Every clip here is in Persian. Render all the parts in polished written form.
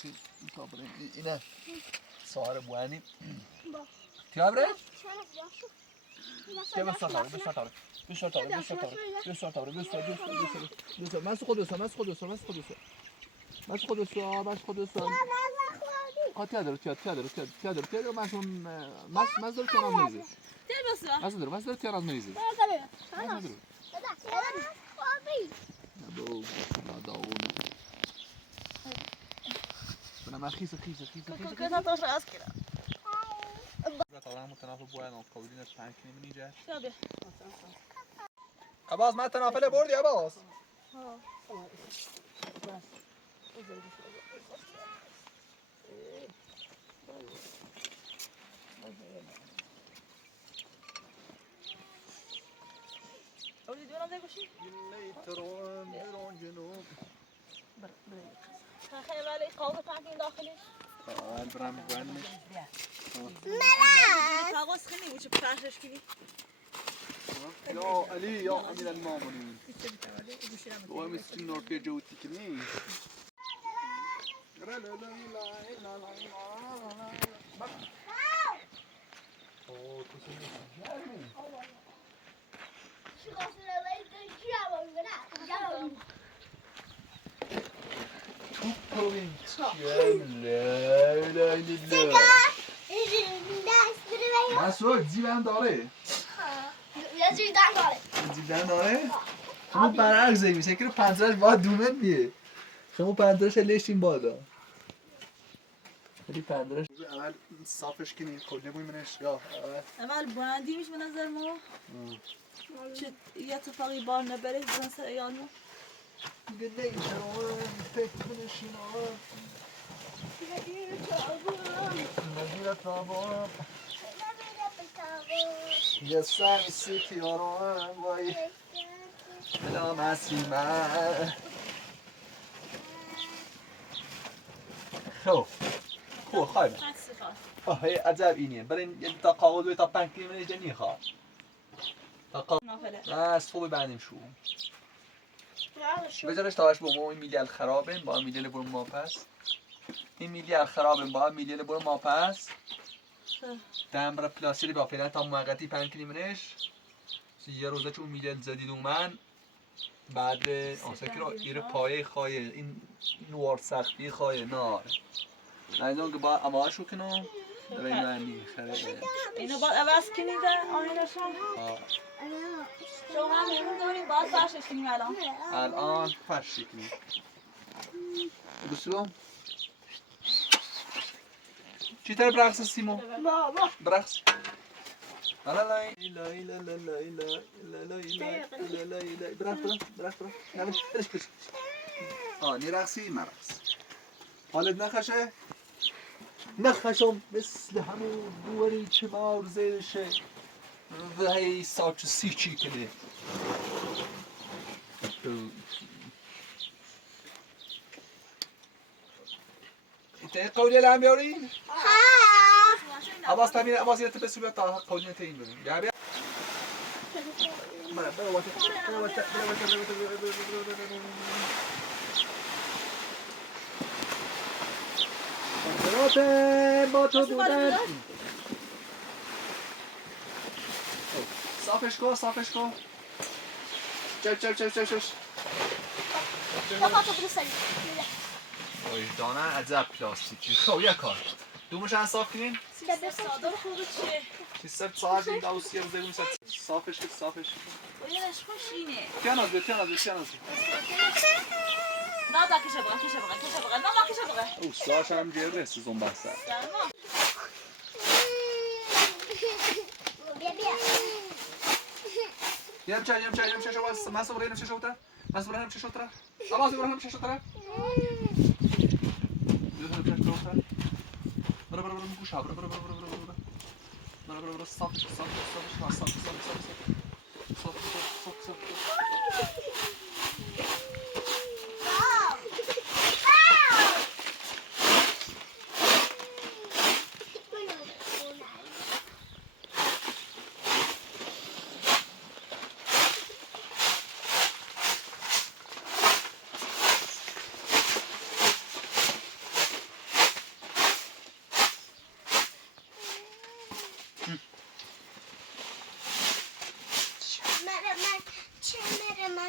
سی اینه سوار بوانی تیابره که بساتاره من خود تیادر من خیسه طبعا متنافع باید قولین پنج کنیم نیجه عباس من تنافله بردی عباس اولی دوران ده گوشی؟ میترون جنوب خیلی ولی قوه پنکین داخلش برم بگوانش کاغذ خیلی میشه پرشش کنی یا علی یا امیر المامونین تو هم اسکی نورکه جوتی کنی مسعود زیبن داره زیبن داره شما برعکس زیبی سکر پنجرش باید دومن بیه شما پنجرش لیشتین بادا خیلی پنجرش اول صافش کنی کلی بویمنش یا اول براندی میشه به نظر ما چه یه اتفاقی بار نبره بزن سر ایالمو دیگه نیشان فکر بنشینان نگیر تابان یه سر سیتی آرام بایی بلا مسیمه خب خواهی آه عجب اینیه برای یه تا قاقل تا پنج کلیمه نیجه نیخواه تا قاقل از خوبی بندیم شو بذارش تاش با ما این میلیل خرابه با میلیل برو ما پس این میلیل خرابه با میلیل برو ما پس دم برای پلاستیک با فعلا تا موقتی 5 کیلومترش یه روزه چون میلیل زدید اومن بعد آسکی را ایره پایه خواهی این نوار سختی خواهی نه نایدون که با اماش رو کنم داره این مندی خرده اینو باید عوض کنید آهینشون شما هم همون داریم باید فرشش کنیم الان فرش کنیم بسیار چی طرف برقص سیمو؟ برقص لا لا لا لا لا لا لا لا نرقصی مرقص حالت نخشه؟ نخشم مثل همون دوری که مار زیرشه و هی ساچ سی چی کنه انتهی قولی الان بیارین؟ عباس تامین عباس یه تبسو بیاد تا قولی انتهی این بریم بیا بیا با تو بودن صافش کن صافش کن چش وجدانه عجب پلاستیکی خب یک کار دومش هم صاف کنیم صادر خوبه چیه؟ چی سر ساعت این داوسیه رو زیرون صافش بایدش خوشینه تیاناز بیر نه کشه بقه نه کشه بقه او ساعت هم جیره سوزون بسته یم چه شو بس من صبر اینم چه شو تر عباس ابراهیم چه شو تر برو گوش ها برو صاف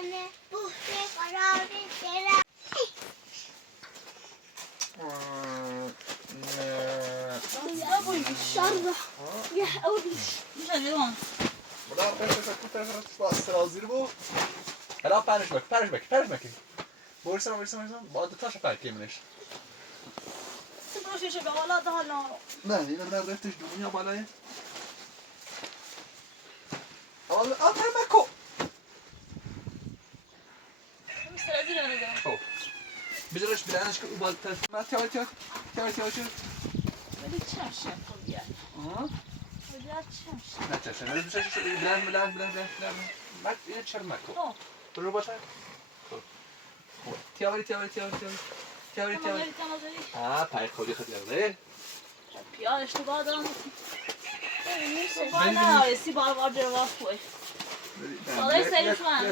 Anne, bu karar ver. Sarda. Ya, اودي. میشه لیوان بلا پرش رازی رو هلا پرش بک برسم با دو تاشو پرکیمش تبروشش به والا ده نارو نه اینو من رفتش دنیا بالای آتر مکو مستر عزیز نمیدونم خب بذارش بلندش که او بالتر ما تیار ولی چمشه خوبیه ولی چمشه نه چشم ولی بشش بلند مک اینو چرا مکو برو باشه خب تیاری پای خودی خود یاره پیارش تو بادم Neyse. bana سی بار var در وافوی والله سریف من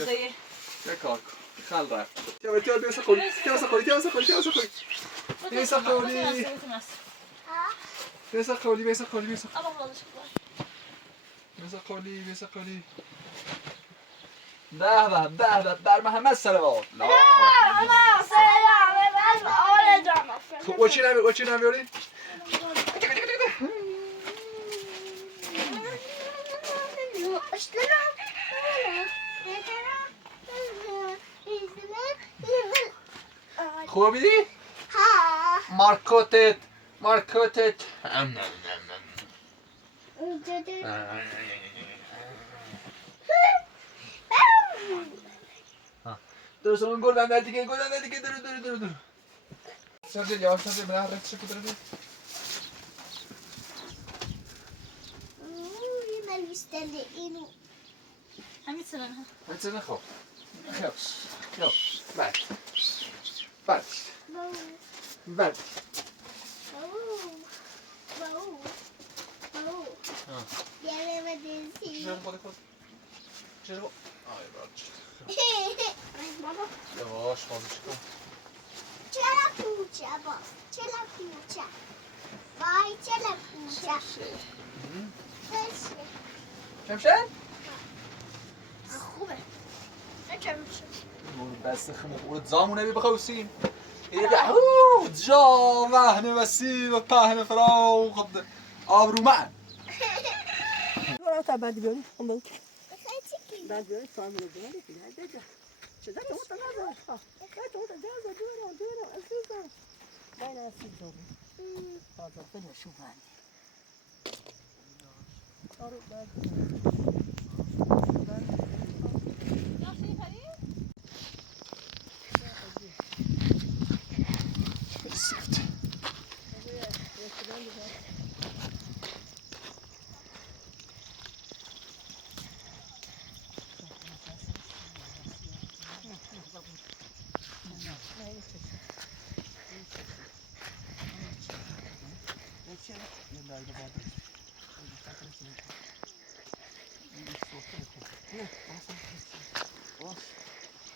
نه یک کار خال رفت تیار بیاس خوری بیاس خوری ده در محمد صلوات لا وچی نمیاری خوبی مارکوتت درست اون گلدن دیگه درو سرجل یواش سرجل بله رفت شکل درو من istedi اینو همین سنن مثلا خب خب بعد چرا خود چرا آی بابا یواش بازش کن چرا پوچه وای چرا پوچه شمشن خوبه نچمشه بس خمود زامونه بی بخوسیم يبيعوه جا مهنة مسيبة بهنة فراغ آبرو معا تا بعد بیاری خونده بعد بیاری سوال رو بیاری دیگه چیزا که اون تنها داشت تو اون جازه دورم عزیزم باید عزیز دارم تازه بله شو بندی آره بعد سفت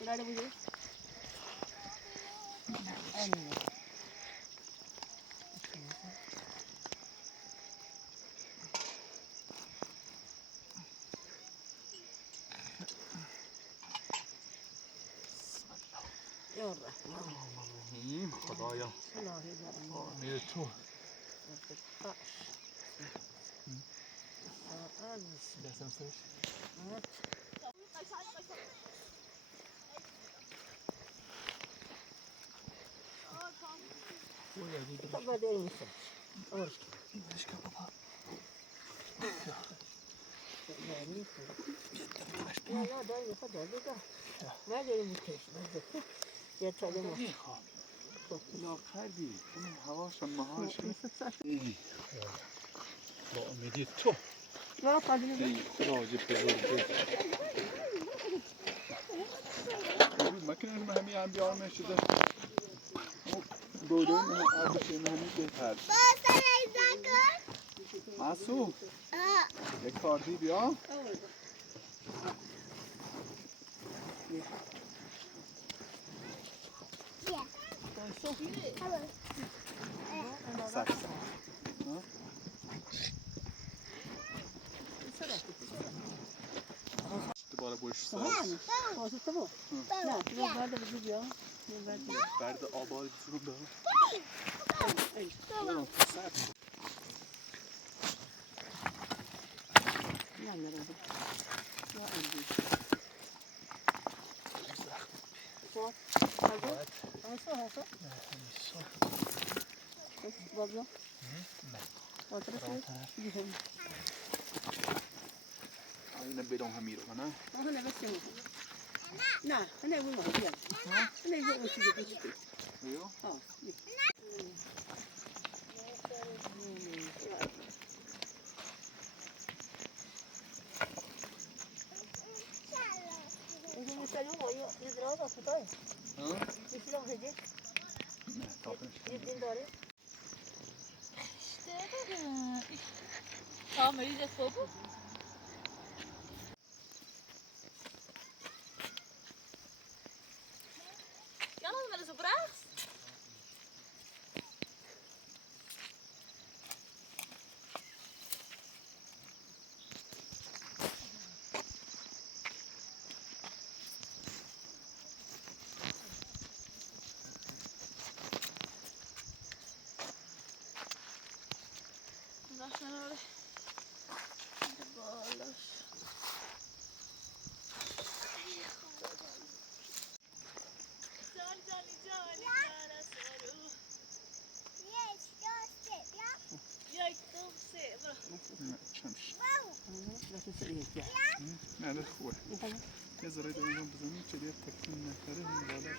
Nerede buyuruyor? الرحمن خدایا آمیر تو دستم سرش طبعا داري مصر أورش ايش كان بابا لا داري خدها بقى ما داري مستش بس يا ترى لا خردی اونم هواش ماهاش با امیدی تو لا قادم خدا جب بزرگه ما کنیم همین هم بیار میشده بودن آبش همین بهتر باز نکن معصوم یک کاردی بیا دوباره باش همین واسه تو نه تو برده بگو بیا برد آباد رو به نه نه نه اینه بدون همین رو نه نه نه اون ما بیا نه اون چیزی بچی بیو ها اینجا میسالون آیا ندرا واسطای میسالون هدی نه تاپش یه داره İşte tamam öyle soğuk. Yalnız beni zo bırak. Zaten öyle. Hadi bağlar. نه نه خوبه یه ذره دوم بزنیم چه دیگه تکون نخوره این بالا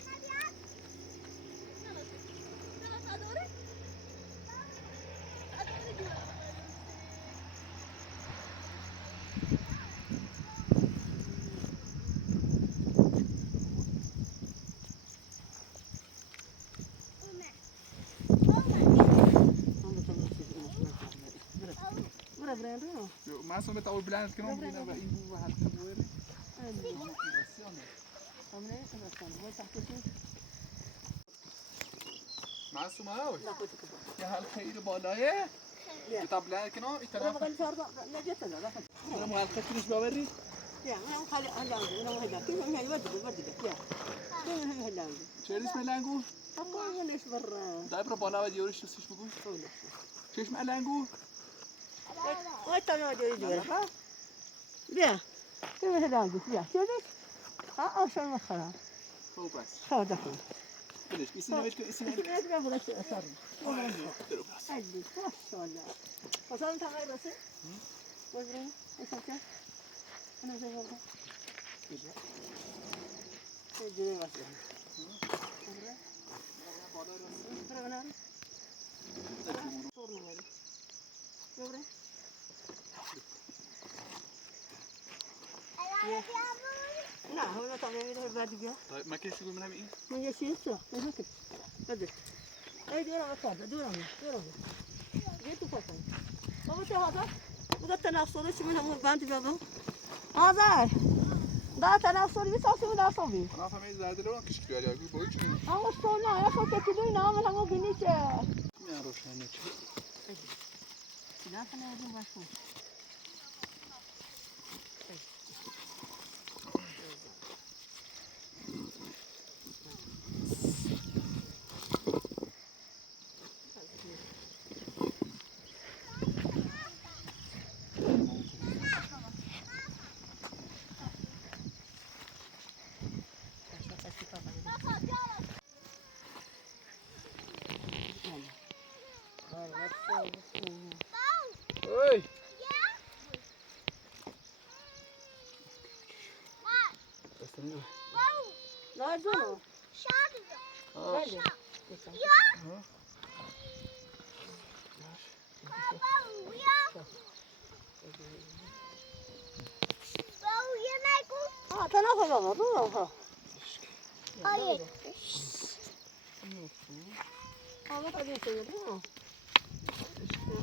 معصوم بتاول بلند کنم ببینم و این بو حلقه بوره معصوم هاوش یه حلقه ایرو بالایه بتا بلند کنم این طرف برم حلقه کنش ببری چه اسم لنگو؟ دای برو بالا و دیورش رسیش بگو چه اسم لنگو؟ بیا كيف هداك بيا شوفك ها عشان مخرا هو بس خذ اخوي ليش يصير مش يصير لا بلا اثر عندي ما شاء الله وصلت على راسي وزرين وصلت انا زي ما يجي واسع لا هو ما طبيعي يروح بعد بيا طيب ما كيف يقول من هم ايه؟ من يشيل شو هيك بدك اي دورة أصابع دورة جيتوا فوقي هو هذا بقى تنافسوا شو منهم باند بابا هذا ده تنافسوا بيسافر ولا صبي انا فهمي زاد لون كش كيو يقول بوي شو هم صونا يا صوت كده نعم هم بنيت ما روشانه لا خلينا نجيب مشهور Oi! لا زنو Şarkı. اه تنافس بابا تنافس Hayır. اه ما تقدر تسوي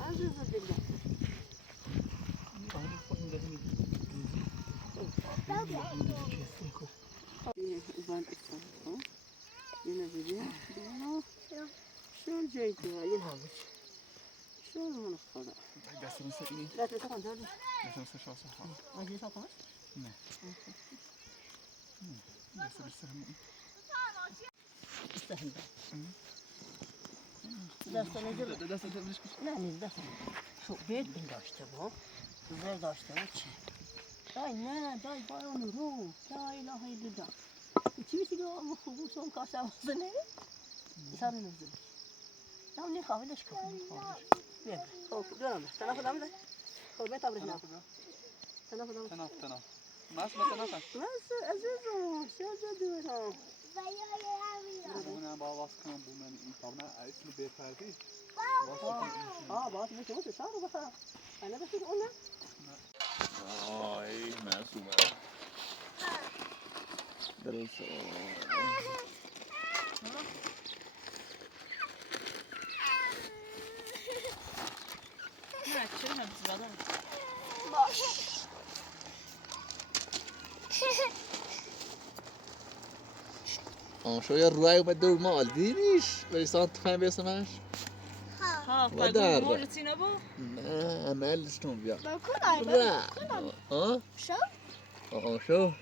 عزيز بالله شلون جايتوا ينهض شلون من الصلاة دست نسا اینی لا تتقن هذا دست نسا شاسه ها عزيز صوتك نه استهل دست نجر دست نه نیست دست شو بیت بنداشته با زر داشته با چی دای نه دای بارون رو دای لا های دودا چی میسی که خوبو سون کاسه واسه سر نزدیک نام نی خوابیدش کنم بیا خب دارم تناف دام ده خب بیت ابرش ناف تناف ماس تناف بس عزیزم شو دورم من با واس کنم بو من این طبعا اصل بهتری باز میشه تو شارو بخا انا بس قلنا آی معصومه درست نه چه هم زدم شوية الرواية وبدو ما قالدينيش ليسان تفهم باسمش ها ودار. فاگو موجتی نبو ما ما لستون بيا Bakın را ها شو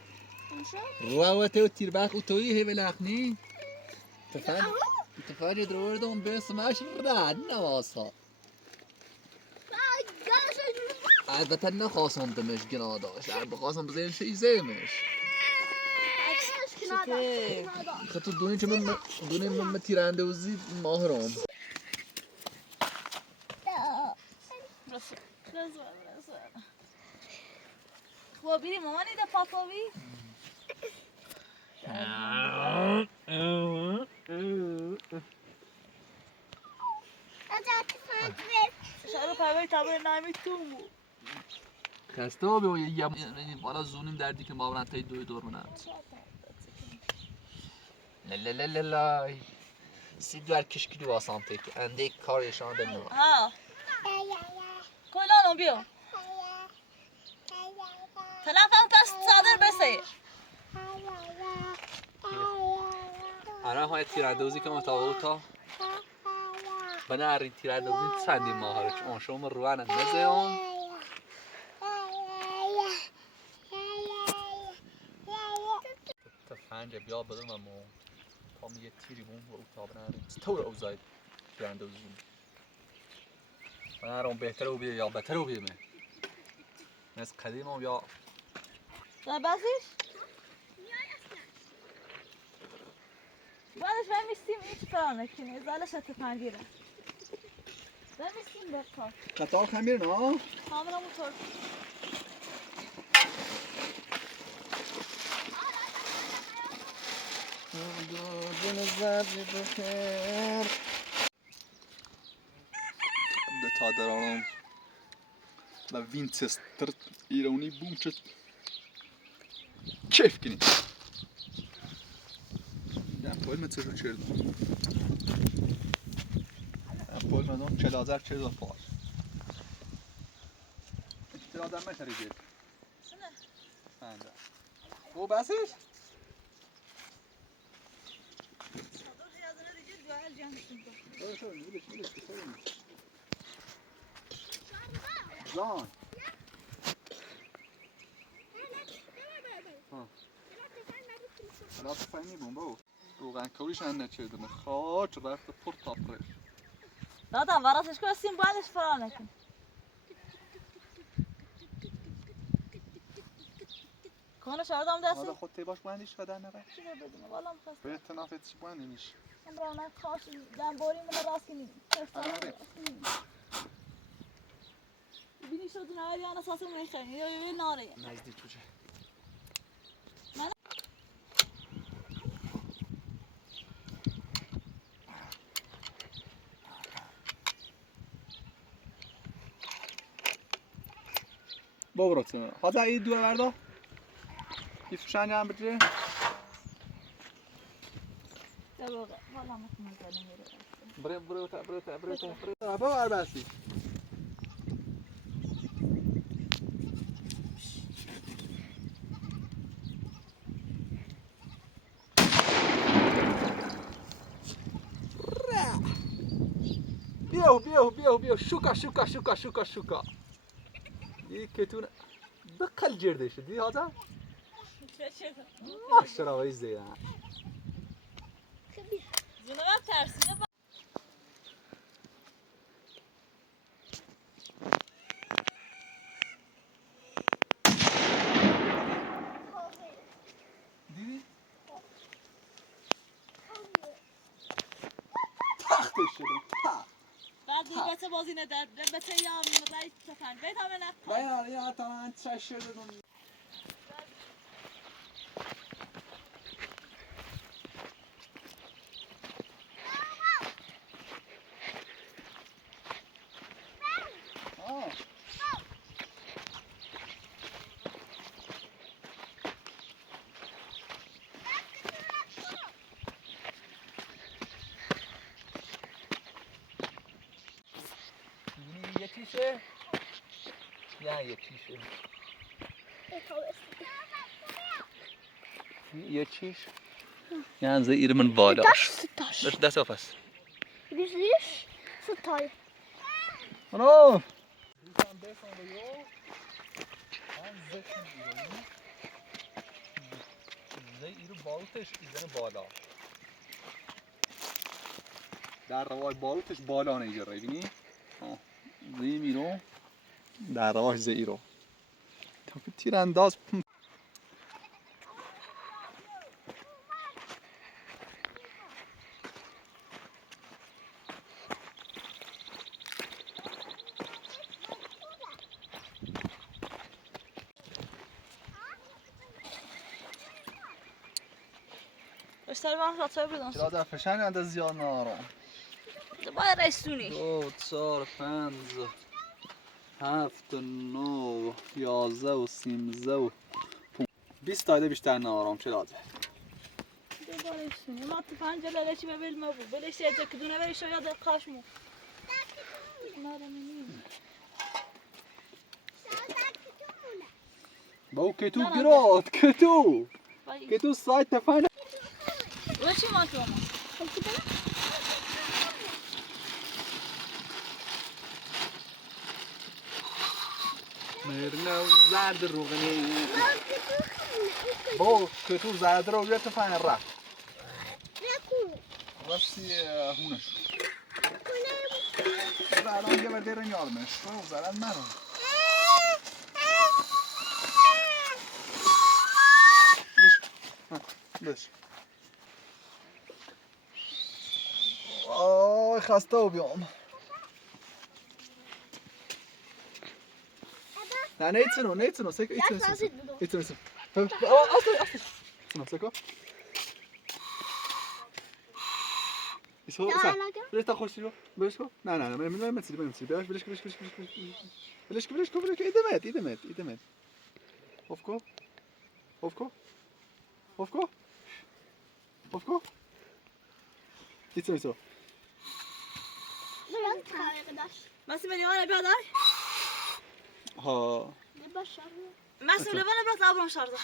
رواية تو تيرباك وتوي هي بلاخني تفهم درور دوم باسمش را نواسا البته نخواستم دمش گنا داشت بخواستم بزنیم شی زمش خطو دونی چه من دونی من تیرنده وزی ماهرام خب بیری مامانی ده پاپاوی شاید پاوی تابر نامی تو بود خسته ها بیو یعنی بالا زونیم دردی که ما برن تایی دور منم لالالالای سیدوار کشکی دو آسان تک انده کارشان دنو ها کلانو بیو تلفن پس صادر بسه الان های تیراندازی که متفاوتا بنا هر تیراندازی چندی ماهره چون شما روان نزدم تفنگ بیا بدم اما تا یه تیری بون و تا برن طور اوزاید تیراندازی من هرام بهتره و بیه یا بهتره و بیه من از قدیم هم یا نه بسیش بعدش بمیستیم هیچ کار نکنه زالش تفنگیره بمیستیم بکار قطار خمیر نه؟ کاملا موتور ده تا درانم و وینچستر ایرانی بوم چه کیف کنی نه پول متر رو چرد پول مدام 40,000 چرد پاس 40,000 متر گیر شنه انده او بسش صادر خیازنه دیگه دوهل جمعشون جان لا تفهمی بوم باو روغن کوریش انده چردنه خاچ رفت پر تاپرش دادم وراسش که سیم بعدش فرار نکن کنه شاردم حالا دستی خود تیباش بندیش کدر نبه چی رو بدونم والا مخواست باید تنافتش بندی میشه امرانه کاش دنباری من راست کنیم ببینی شد نهاری آن اساس میخوایی یا ببین ناره نزدیک توشه بابا راتونه حاضر این دو بردا یه فشنگ هم بجه والا مخمون کنیم برو بابا بسی بیو شوکا یک کتون دقل جردش دي هذا چه چه اشرا ويزيا جناب ترسیده دیدی تختش شده بعد بچه بازی ندار بچه یا رای تفنگ بیت همه نه باید یا تا چه شده یکیشه یا یکیشه یکیش yani زئیرمن بالاش Taş. باش دست آفس Güzlüş. Su tay. برو زئیر بالتش ایزن بالا در روای بالتش بالا نگیره ببینی زی میرو در رواش زئیرو تا که تیرانداز اشتر من خاطر بدون چرا در فشنگ انداز زیاد نارم باید رسونی 2 4 5 7 9 11 و 13 و 20 تایده بیشتر نارم چرا ده باید رسونی ما تفنگ جلاله چی ببیل ما بود بلش یه جا کدونه بری شاید قاشمو باو کتو گراد کتو سایت تفنگ و چی ما تو ما مرنو زرد روغنی باو کتو زرد رو بیار تفنگ رفت رفتی هونش زرد یه برده رنگ آرمش زرد مرو بش آه خسته و بیام نه نیتسنو سکو ایتسنو سکو ایسو بلش تا خوشی رو بلش کو نه من متسی بلش کو ایدمت Ofko ایتسنو Biraz kar arkadaş. مسیم لیوان بیاد ای ها Ne başarı? مسیم لیوان بیاد آبرام شارده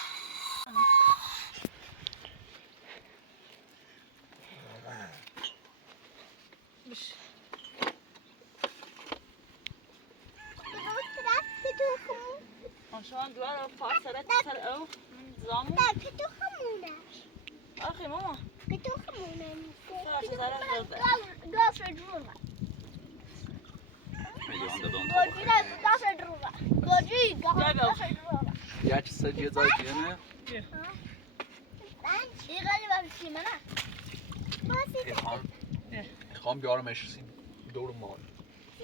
بش Biraz kötü okumu. آنشان دوار پار سرت سر او من زامو Ben kötü okumuna. آخی ماما Kötü okumuna. Biraz zarar verdi. Daha söylüyorlar. Golcüler daha söylüyorlar. Golcü daha söylüyorlar. Gerçi sadece zayıf yani. Ben iyi galiba bir şeyim ana. İlham بیارمش دور مال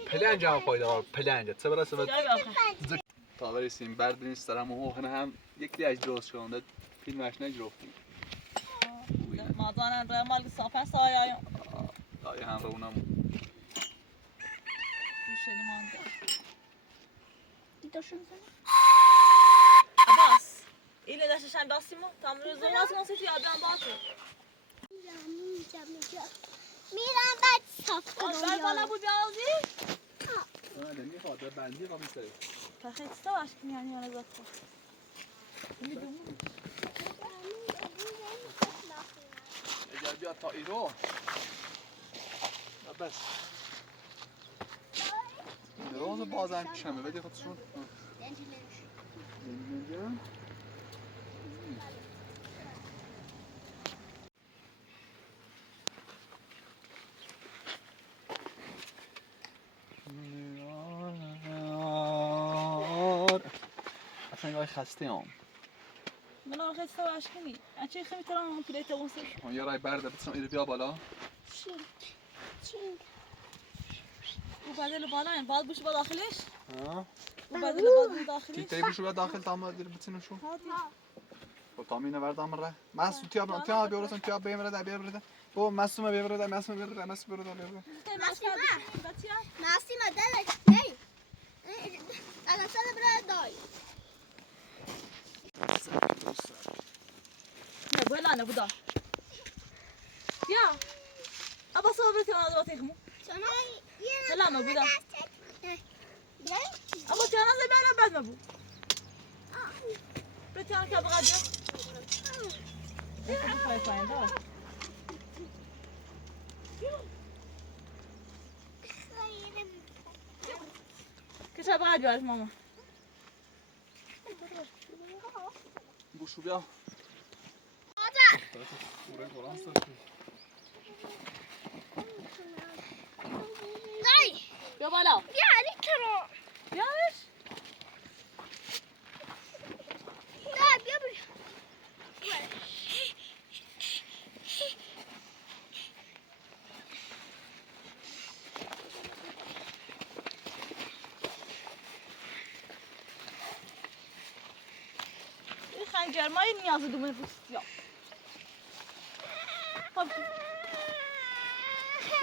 پلنج هم پایدار پلنج چه برسه به گای باخه تا برسیم بعد بریم سرم و هم یک لیج درست کنده فیلمش نگرفتیم مادانن روی مال ساپن سایایم دایی هم رو اونم گوشنی مانده Gidiyorsun sen. عباس ایله داشتشم داستیمو تمرین زولاس ماسی توی آدم باتو میرم بعد صاف آدم بالا بود بیازی نه میخواد بندی قام سری تخیل استواش کنی یعنی زد اگر بیاد تا ایرو بس روز بازم کمه بدی خودشون اینجا اصلا نگاه خسته هم من آخه سواش کنی اچه خیلی ترام پیلیت واسه یه رای برده بتونم ایرو بیا بالا و بدل بالا این بعد بوش با داخلش ها و بدل بعد داخلش تیتای بشو بیا داخل تا دیر بتونم شو هادی خب تامینه بردم مره مسو تیا بیورسن تیا بیمره بیبرده بو مسوم بیبرده مسوم بیبرده مسوم بیبرده Nasty my dad like hey. I got celebrate dog. نه بلا نه بودا یا ابا صوبت انا دلوقتي خمو لا ما بودا ابا تانا زي ما انا بعد ما بو بتي انا كبغدا فاي فاي دار كيف بعد بعد ماما بوشو بیا يا بالا يعني ترى يا ايش لا قبل خنجر ما نیاز دومه بوستیا خب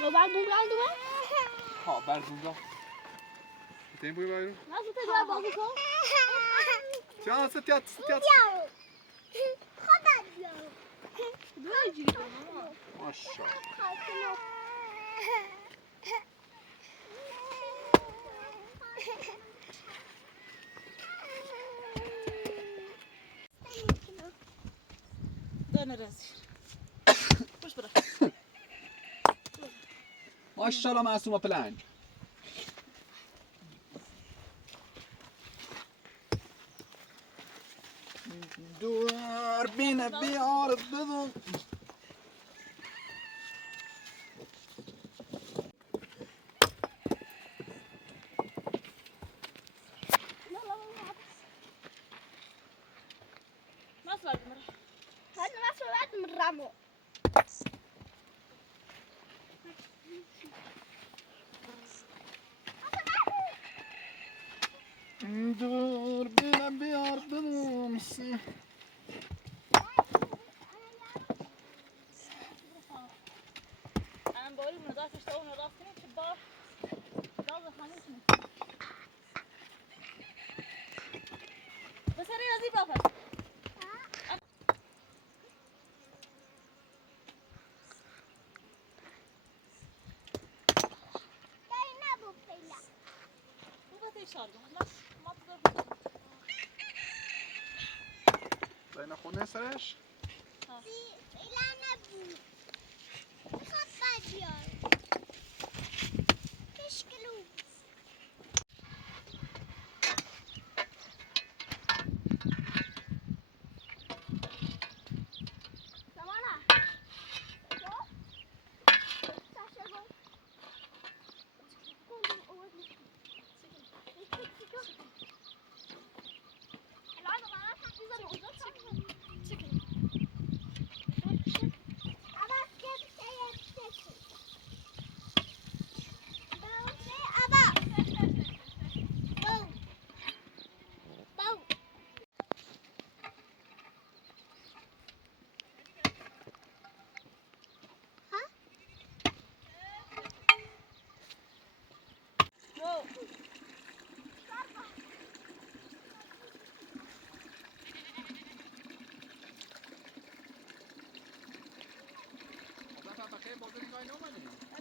لو بعد مو بعد ها بردوندا تیم بوی بایرو نازو تجا بازو کن تیا ستیات خدا بیار دو جیری ماشاءالله دانه رازی خوش برا ماشاءالله معصومه پلنج دور بینه بیار بدون ما صار مرة هذا ما سويت من رامو دور بینه بیار بدون أنا بقول من ضعف اشتغل من ضعف كني شباب ضعف خانتني بس أنا يزي بابا مو بتيشار ما تقدر بین خونه سرش إلى نبو خطة ديال تشكلوا سمانا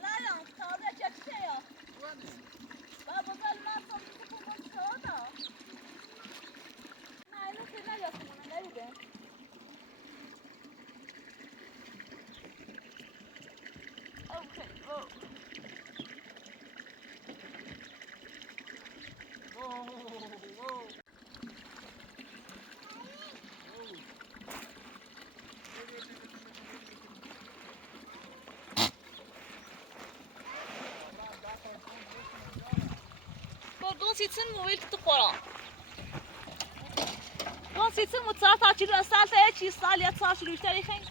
لا لا تازه چکشه یا بابا سلمان صبح کن شده نه اینو خیلی نیافتم من ندیده سيتسن موبيل تقرا وان سيتسن متصاتا تشيلو اسالتا ايش يصال يا تصاشلو يشتري خين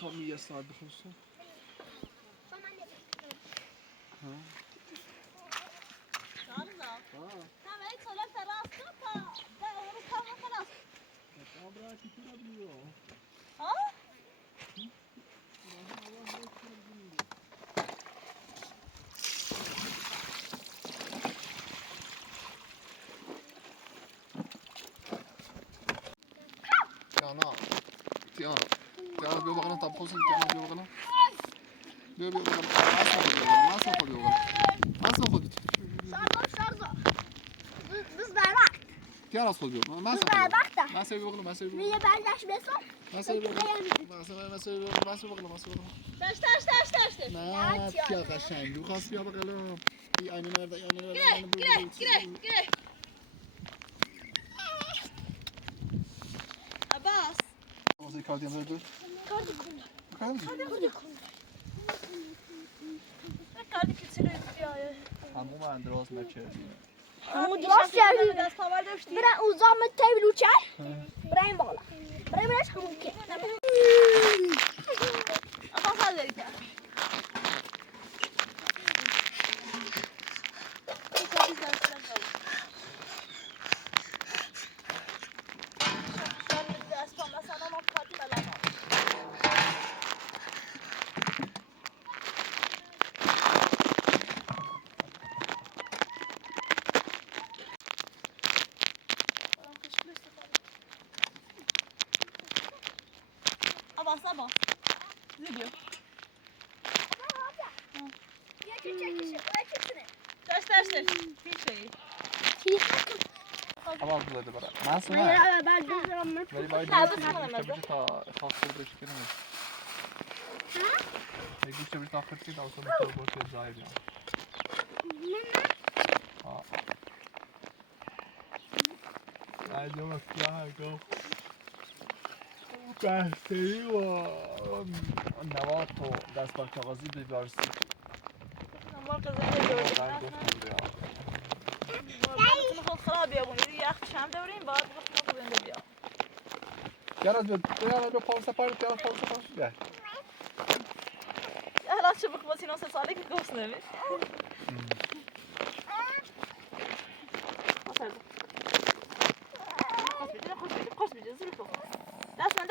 تا می 1 ساعت بخوستم تيانا بيو بغلا طب خصوصا تيانا بيو بغلا بيو بغلا ما سوف بيو بغلا ما سوف Biz berbat. تيانا صوت بيو ما Biz سوف berbat da. ما سوف بيو بغلا ما سوف بيو Niye berdaş beson? ما سوف بيو ما سوف بغلا ما سوف تاش تاش تاش تاش ما تيا قشنگ لو خاص بیا بغلا ای aynı nerede گره عباس Nasıl kağıt yanına dur. Bakar mısın? کاری که چلو بیایه همون من دراز نکردی. Ama duras geldi. دست پاور داشتی Bırak uzam tevlu çay. Bırakayım bağla. Bırak hamur ki. عباس حال داری که Abbas Abbas. Video. Ders. Bir şey. Ama bu dedi bana. Ben sana. Ben de zaman. Veli bay Ha, bu dedi. sana İşte demedi. bir ta kalktı bir şey mi? Ne işte bir ta kalktı da sonra bir boş zahir ya. Ay diyorum ya go. بحثی و نوات و دست بر کاغذی ببرسی Normal kazanıyor gördüm. Normal خراب ya bunu. Yax şam devreyim bari bu kadar bende ya. Gel bir parça gel. Hala çabuk basın o ses alek koşsun evi. Atardım. Koş bir zırh yok. Dasman.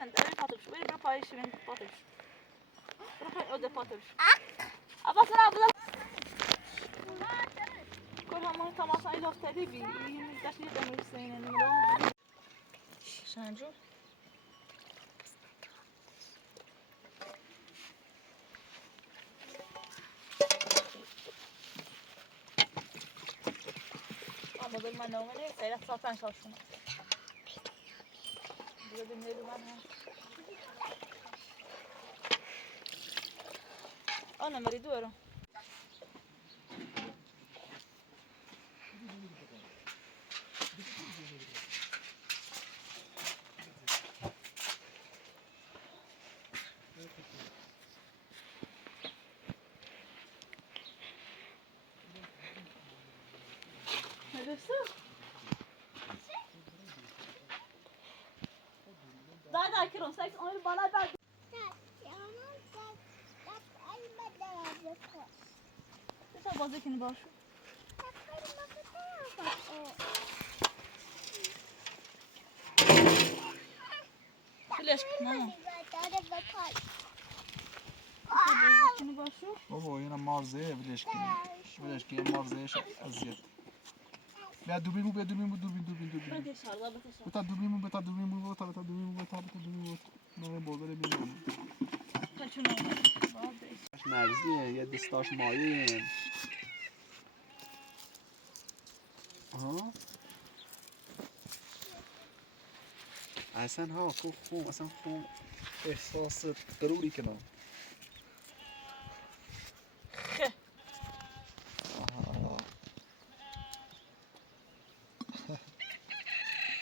Öyle patlamış. Öyle bir payışı ben patlamış. Bırak öde patlamış. Ama sana abla. Kol hamur tamamen ilafteri bir. 20 dakika demiş senin numara. Şancu. Ama ben ne olmalı? Seyret zaten çalışıyorum. Burada dinleyelim ben. Ana Mari Duero. Neresi? Daha kiron, sen onu bana ver. Sen bazıkini boş. Flash, mama. Bazıkini boş. بابا اینا مارزه بلشکی مارزهش اذیت بیا دوربین دوربین بگیر شلوار بکش. بتا دوربین بتا نه بابره ببینم چون اومد. مرزیه یه دستاش مایه ها اصلا ها خوب اصلا خوب احساس غروری کنم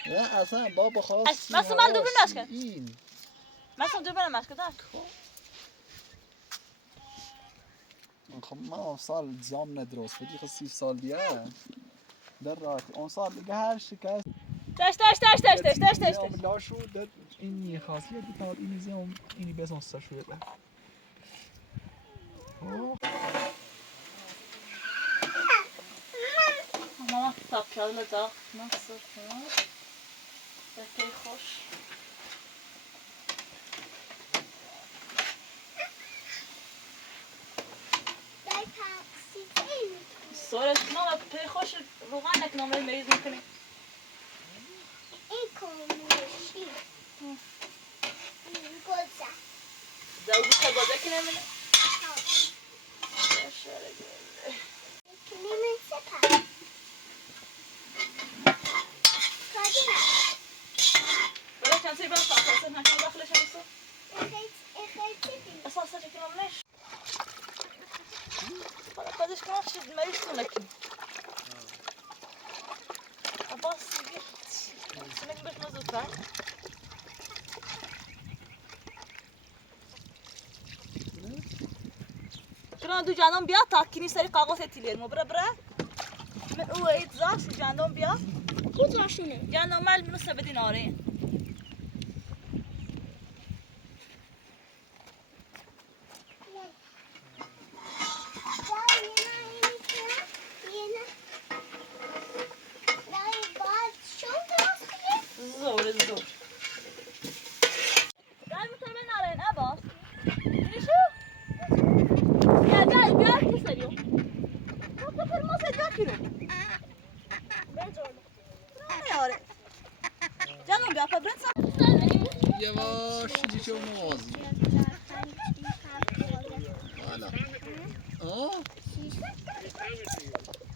نه اصلا بابا خواست مثلا من دوربین مشکل این مثلا دوربین مشکل داشت خب من اون سال زام ندرست بدی خب 30 سال دیگه در راحت اون سال دیگه هر شکست تاش لا شو در این خاصیت بتاعت این زام اینی بس اون سر شويه بقى ماما تاپشال لذا نصر کنم بکی خوش سوالت ماما بکی خوش روغن نکنم روی میز میکنی زودی که گذه کنم اینه بله چند سی برم فاصله نکنم داخلش همیسو اساسا چکنم نش خدا قدش کنم شد مریض نکنی عباس سنک بش نزودتر کنم دو جاندام بیا تا کنی سری کاغذ تیلیر مو بره من او ایت زاش جاندام بیا بود راشونه جاندام مال منو سبدین آره زور گل میتونه بین آره نه باز نیشو بیا که سریو تو فرماس جا کیرو نه آره جانم بیا پر برنس یواش دیشو موازی حالا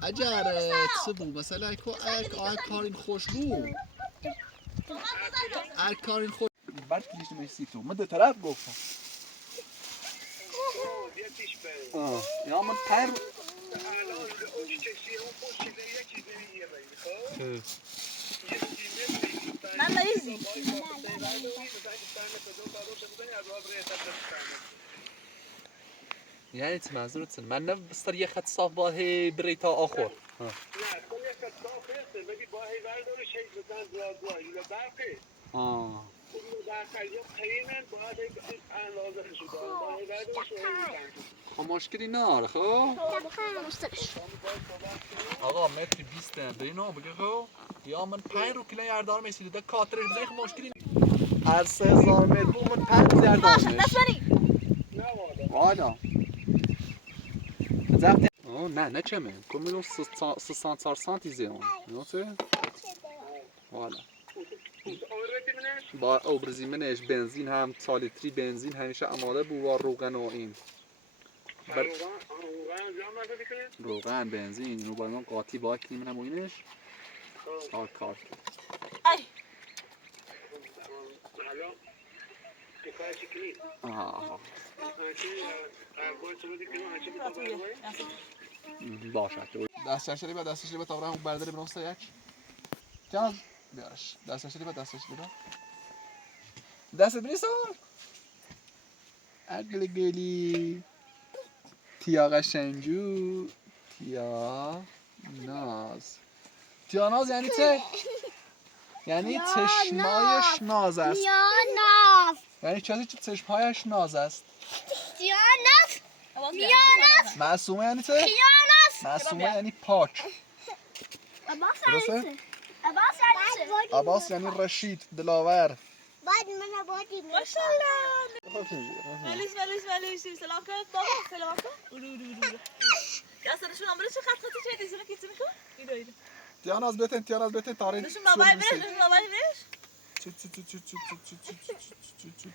اگر تسبو مثلا کو کارین خوش رو کارین خوش بعد کلیش میسی تو من دو طرف گفتم یا من پر من مریضی یعنی چه منظورت من نه بستر یه خط صاف با هی بری تا آخر نه تو یه خط صاف هست ولی با هی بردارش هی بزن دوا یا برقه اون برقه یا پیمن باید اندازه شده با هی بردارش خب مشکلی ناره خب آقا متر 20 بینو بگه خب یا من 5 رو کیلو یردار میسید ده کاتر بزنی خب مشکلی هر 3000 متر بود من 5 یردار باشه میشه دست بری والا زبط نه چمه کمیدون 300 سانتی زیون نوته والا با اوبرزی منش بنزین هم سالیتری بنزین همیشه آماده بود با روغن و این روغن بنزین اینو با من قاطی با کنیم هم اینش کار ای باشه دستش ری با دستش ری با تا هم برداری بنوسته یک جان بیارش دستش ری با دستش ری با دست بریسون عقل گلی تیا قشنجو تیا ناز یعنی چه؟ یعنی چشمایش ناز است میاناف یعنی چیزی که چشمهایش ناز است میاناف میاناف معصومه یعنی چه؟ میاناف معصومه یعنی پاک درسته؟ عباس یعنی رشید دلاور بعد من بادی ماشاءالله ملیس سلام کن بابا سلام کن دستانشون آمده چه خط خطی چه دیزونه کیسه میکن ایدو تیاناز بتن تارین نشون بابای برش نشون بابای برش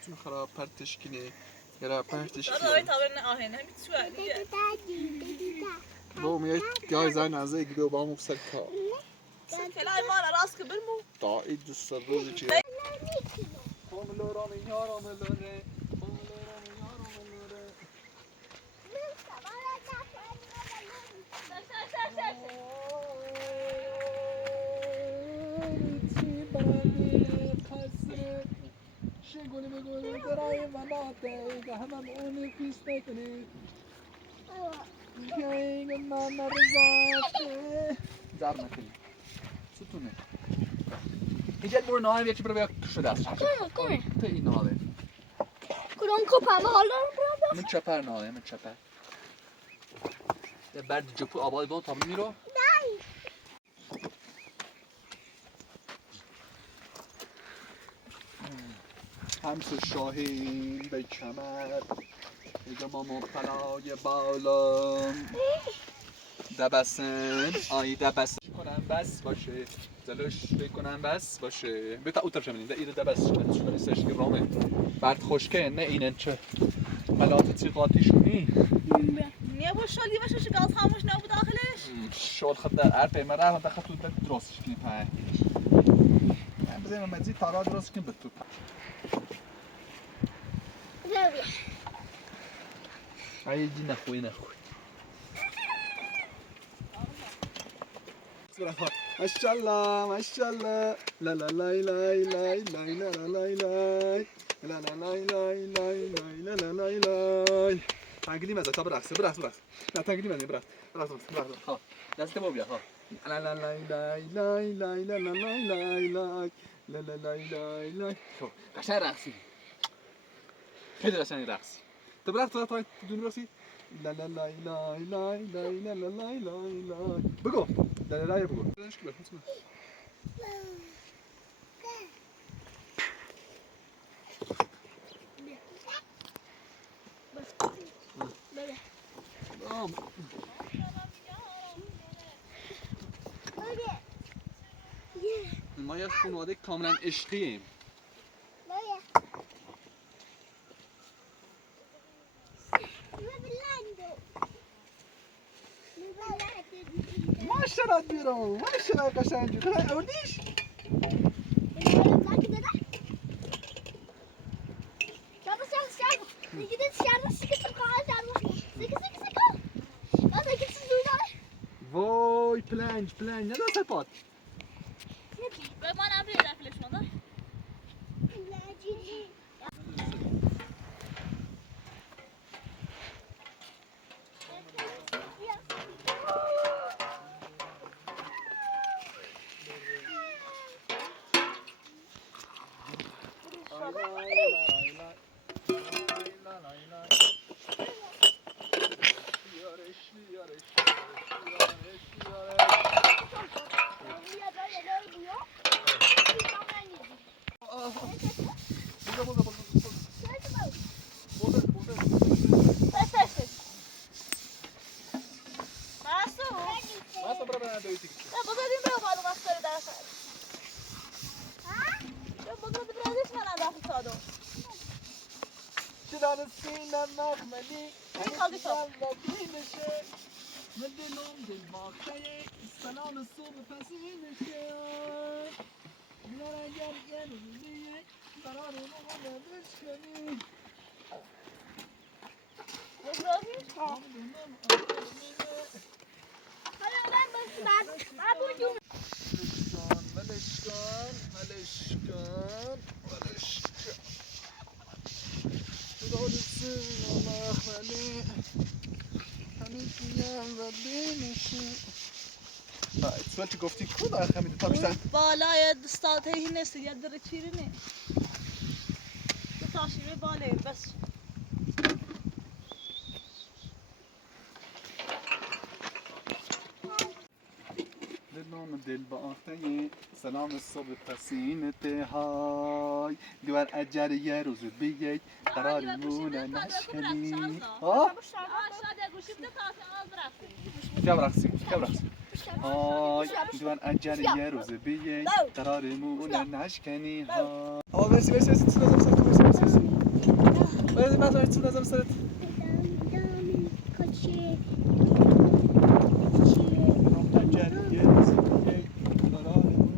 چو خراب پرتش کنی خراب پرتش دادا بابای تابر نه آهن همین چوه دیگه بابا میای گای زن نازه گیدو با مو سر کار کلای مال راست که برمو تا این دوست روزی چی اوملورام یارم لوره شگونی بگونی درای مناطه که همم اونی پیست نکنید گنگ من رزاته زار نکنی ستونه اینجا برو نایم یکی برو بیا شده است کمی تو این ناله کدوم کپمه حالا برام من چپر ناله من چپر یه برد جپو آباد بان تا میرو همس شاهین به کمر دیگه ما مبتلای بالام دبسن آی دبس کنم بس باشه جلوش بکنم بس باشه بتا اوتر شمینیم ده ایده دبس شمینیم سشکی رامه برد خوشکه نه اینن چه ملاتی قاطیشونی نیه با شالی باشه شکال خاموش نبود داخلش شال خد در عرب ما راه داخل تو درست کنی پای من بزنم مزید تارا درست کنی بتو ای جی نخوی ماشاءالله ماشاءالله لا لا لا لا لا لا لا لا لا لا لا لا لا لا لا تنگلی مزه تا برقص نه تنگلی مزه برقص ها دست ما بیا ها لا لا لا لا لا لا لا لا لا لا لا لا لا لا لا شو قشنگ رقصی خیلی قشنگ رقص تو برقص تا دون رقصی لا لا لا لا لا لا لا لا لا لا بگو لا لا لا بگو ما یه خانواده کاملا عشقیم ماشاءالله بیرون ماشاءالله قشنگی خیلی اولیش وای پلنج نداره سپات به من هم بیاد داخلش مادر من دلم دل باخته سلام صبح پسینشه میار اگر یه روزیه قرار رو ندش کنی سوال چی گفتی کود آخه میده تا بیشتر بالای دستات هی نیست یه در چیری نه تاشیره بالای بس دلم دل باخته سلام صبح پسینته های دیوار اجر یه روز بیید قرارمونه نشکنی ها؟ شاید گوشی بده تا آز برقصی که برقصی های میدونن اجل یه روزه بیه قرارمون نشکنی ها آقا مرسی مرسی مرسی تو نظر سرت مرسی مرسی مرسی من تو نظر سرت اجل یه روزه بیه قرارمون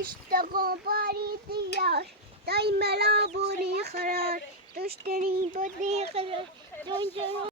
اشتاق باری دیار دای ملا بونی خرار دشتری بودی خرار دنجر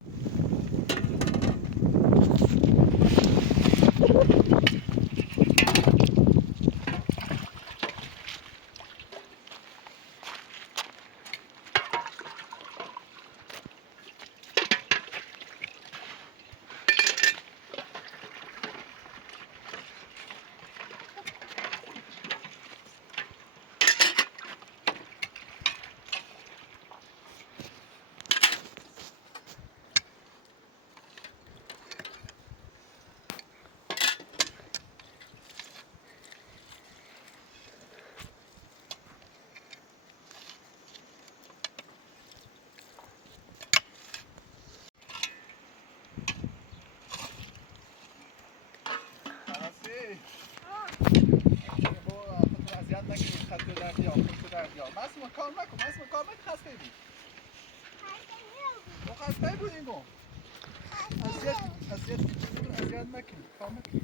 مسئول کار نکن خسته بود خسته بود اینگو اذیت نکن کار نکن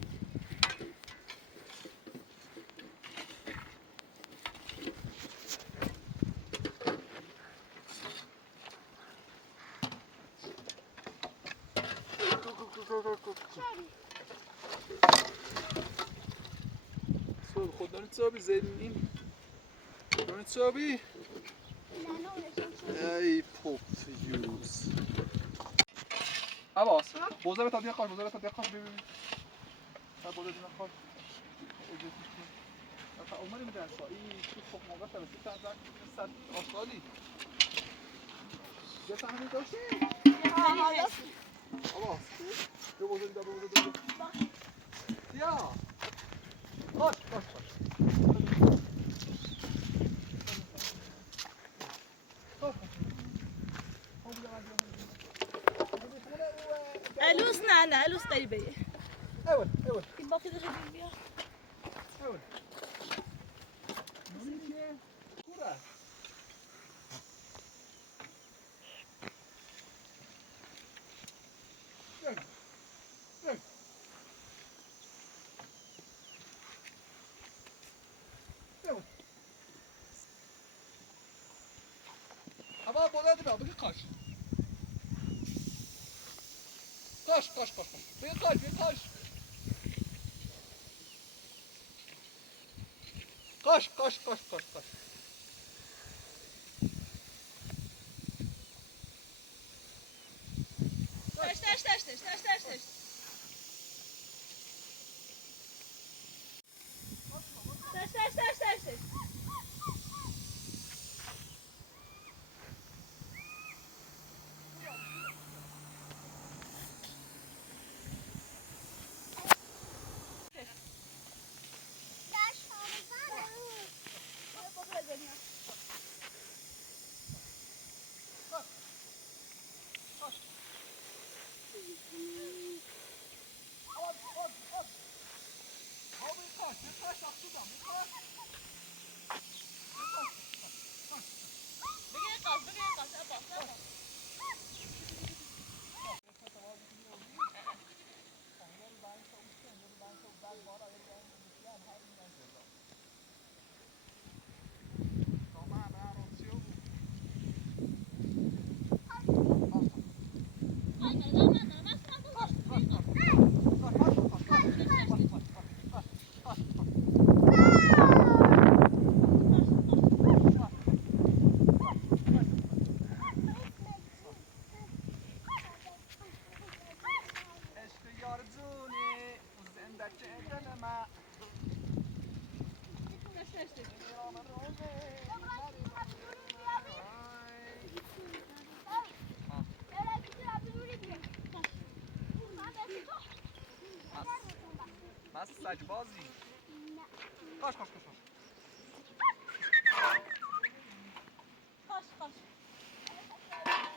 خود دارید صابی زدین دارید صابی ای پوفیوز عباس بوزه بتا دیخاش ببین بوزه دیخاش تا اومدیم در سایی تو خوب موقع فرستی تنزن صد آشغالی یه سهمی داشتی؟ عباس یه بوزه دیده یا باش الوس نه الوس قریبه اول این باقی داره بیا اول نونی که کوره اما بوده دیدم بگی قاش بگی قاش قاش مست سجبازی باش باش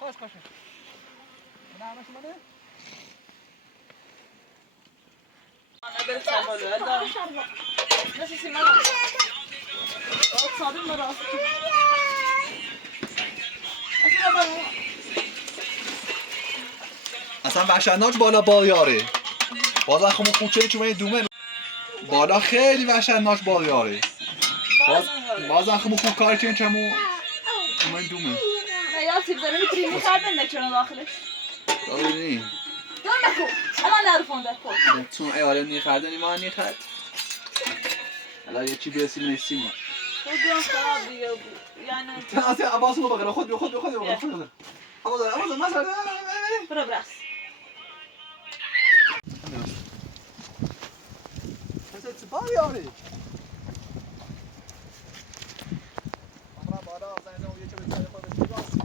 باش باش باش نه همه شما نه اصلا وحشتناک بالا بالیاره بازم خمون خوچه چون دومه بالا خیلی وحشتناک بالیاره بازم خمون خون کار چون چمون دومه یا سیب زمینی کریمی کردن نه چون داخلش داری دور نکو الان نرفونده خود چون ایاله نیخردنی ما نیخرد الان یه چی برسیم نیستیم خود بیان خراب دیگه بود یعنی اصلا عباس رو بگیره خود خود عباس مثلا برو برس چه بالیاره بالا زنده اون یه چه بسیاری خودش راست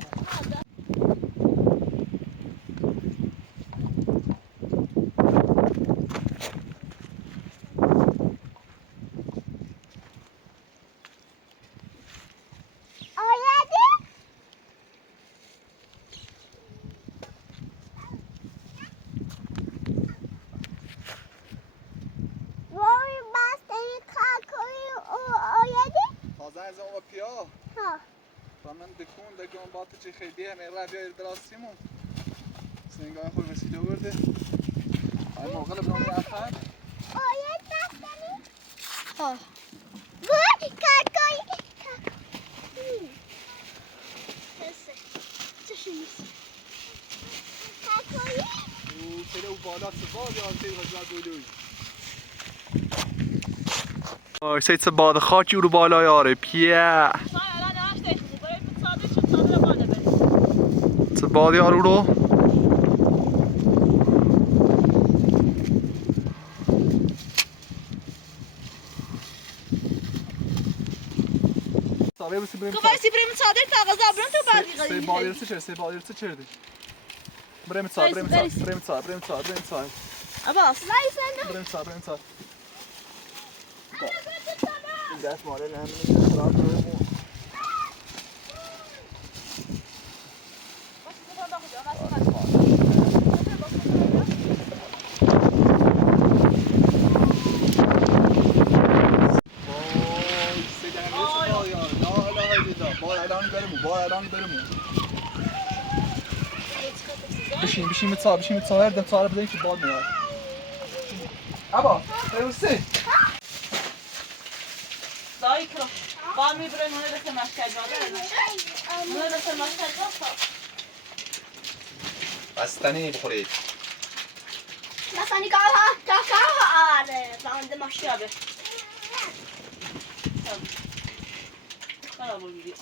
از اون پیا و من دکون دکون باته چه خیلی همه رفیع درستیمون سنگاه خود رسیده برده های موقع لبنانی رفتن آید دستمی وای کاکایی کاکایی او خیلی او بالا سباد یا خیلی غزل دولوی سیت باد خاکی رو بالا یاره پیا چه باد یارو رو Kıvaysi Bremen Sadır tağızı abran tu badi gari. Sey balirsi çerdi. Bremen sağ. Abbas. Bremen sağ. Ders mare ne hemen بشین متصاب هر دم صار بدین که باد میاد ابا روسی دایی کرو با می برن اون دست مشکل جاده اون دست مشکل جاده بستنی بخورید مثلا کاکا آره زنده ماشین شابه خراب ویدیو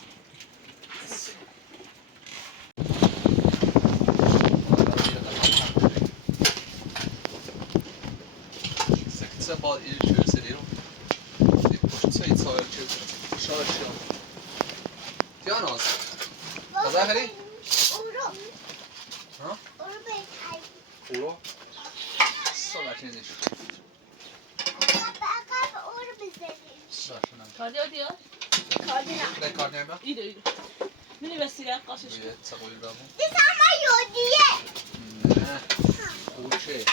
Sen bad iyi çözüyor. Şey sağır çözüyor. Şarşıyor. Diyanos. Kaza خری؟ ها؟ اورو؟ سالا چیزیش. کاردیو دیا نه کار نمی‌کنم. ایده منی وسیله قاشش یه تقویل دارم. یودیه نه. خوچه.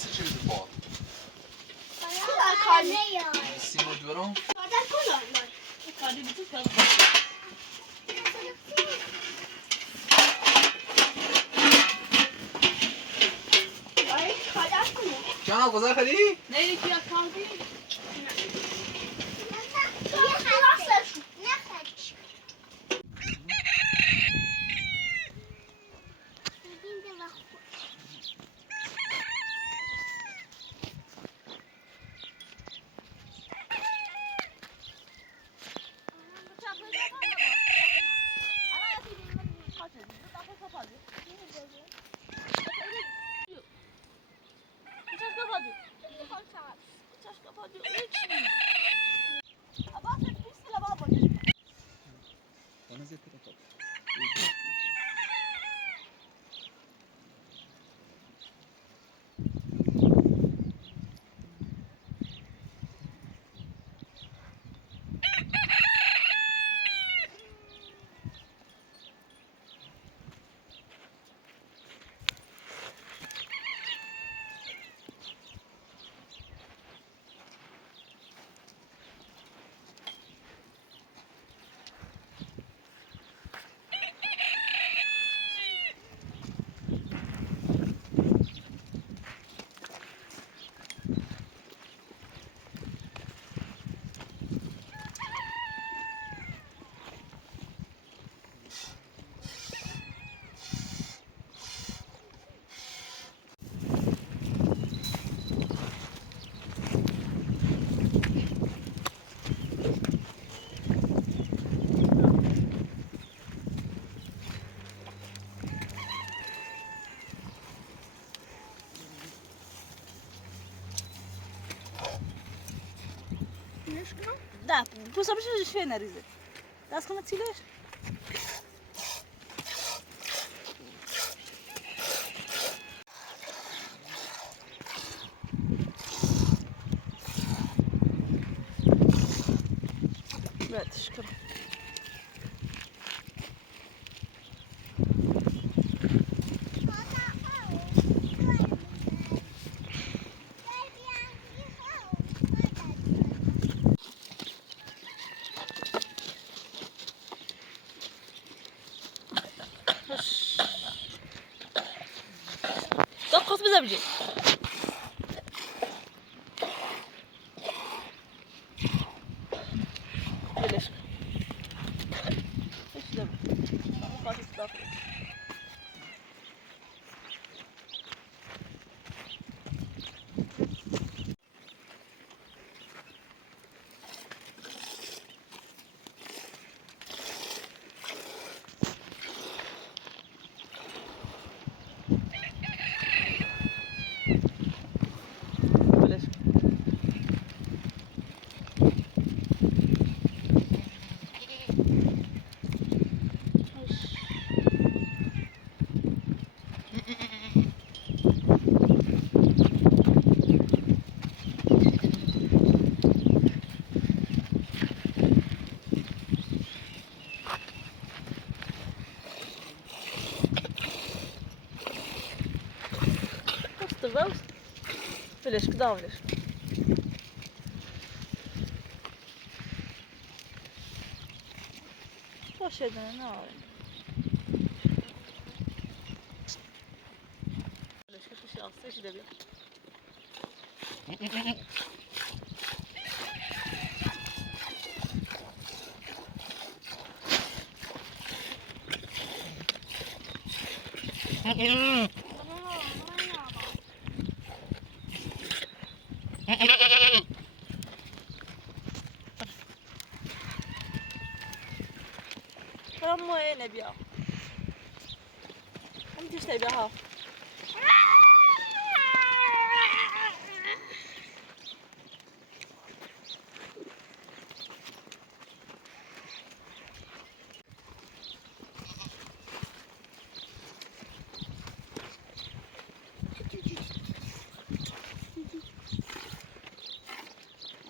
چه چیزی باد؟ سیمو دورم. کاردیو بیتی کار جانا قضا خری؟ نه یکی از کاردی hadi uçun. Abbas hadi bir sıra baba. Bana zepere bak. Da, pus aber schon schön Riese. Das kann man ziehen. Evet, şükür. Bak kas bize bir şey. Böyle şükür. İşte bu. Ama kas daha fazla. Böyle şükür. Bastır da bastır. Böyle şükür daha böyle şükür. Boş edene ne var? Böyle şükür bir şey alsa işi de bir. Kamu ne biya? Kamu tişte biya ha?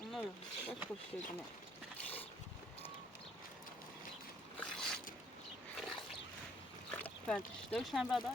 Anladım. Kaç boş şey bunu. Fertig. Dövüşen bir adam.